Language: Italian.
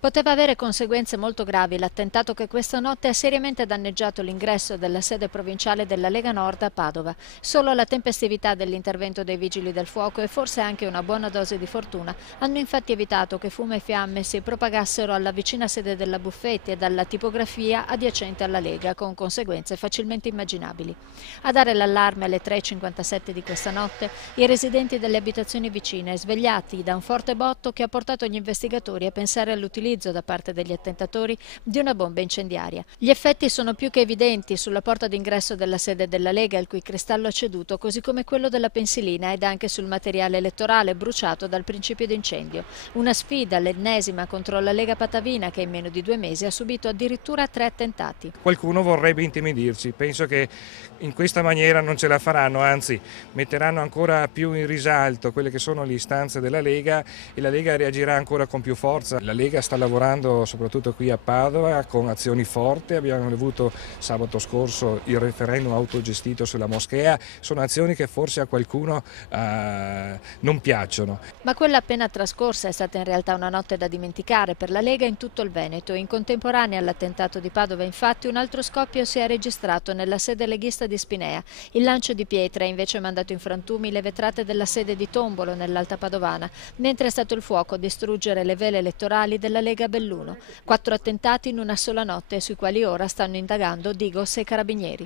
Poteva avere conseguenze molto gravi l'attentato che questa notte ha seriamente danneggiato l'ingresso della sede provinciale della Lega Nord a Padova. Solo la tempestività dell'intervento dei vigili del fuoco e forse anche una buona dose di fortuna hanno infatti evitato che fumo e fiamme si propagassero alla vicina sede della Buffetti e dalla tipografia adiacente alla Lega, con conseguenze facilmente immaginabili. A dare l'allarme alle 3:57 di questa notte i residenti delle abitazioni vicine, svegliati da un forte botto che ha portato gli investigatori a pensare all'utilizzo da parte degli attentatori di una bomba incendiaria. Gli effetti sono più che evidenti sulla porta d'ingresso della sede della Lega, il cui cristallo ha ceduto, così come quello della pensilina, ed anche sul materiale elettorale bruciato dal principio d'incendio. Una sfida, l'ennesima, contro la Lega Patavina, che in meno di 2 mesi ha subito addirittura 3 attentati. Qualcuno vorrebbe intimidirci, penso che in questa maniera non ce la faranno, anzi metteranno ancora più in risalto quelle che sono le istanze della Lega e la Lega reagirà ancora con più forza. La Lega sta lavorando soprattutto qui a Padova con azioni forti, abbiamo avuto sabato scorso il referendum autogestito sulla moschea, sono azioni che forse a qualcuno non piacciono. Ma quella appena trascorsa è stata in realtà una notte da dimenticare per la Lega in tutto il Veneto. In contemporanea all'attentato di Padova, infatti, un altro scoppio si è registrato nella sede leghista di Spinea. Il lancio di pietre ha invece mandato in frantumi le vetrate della sede di Tombolo nell'Alta Padovana, mentre è stato il fuoco a distruggere le vele elettorali della Lega Belluno. 4 attentati in una sola notte, sui quali ora stanno indagando Digos e Carabinieri.